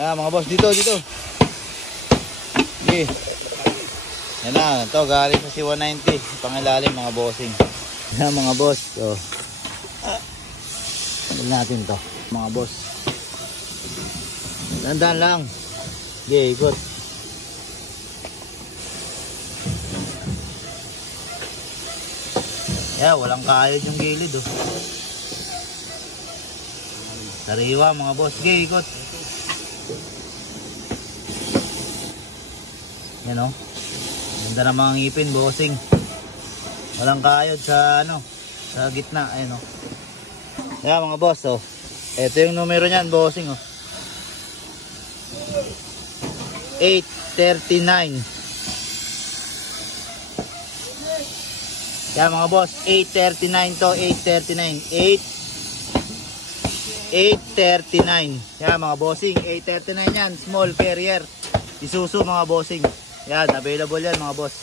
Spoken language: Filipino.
Yan mga boss, dito. Okay. Yan na, ito galing sa C190. Pangilalim mga bossing. Yan mga boss. So, natin to mga boss. Dandan lang. Okay, ikot. Yeah, walang kayod yung gilid oh. Sariwa mga boss. Okay, ikot. Yan oh. Ganda na mga ngipin bossing. Walang kayod sa ano, sa gitna. Ayan oh. Yeah mga boss oh. Ito yung numero niyan bossing oh. 839. Yan mga boss, 839 to, 839. 839. Yan mga bossing, 839 yan, small carrier. Isuzu mga bossing. Yan, available yan mga boss.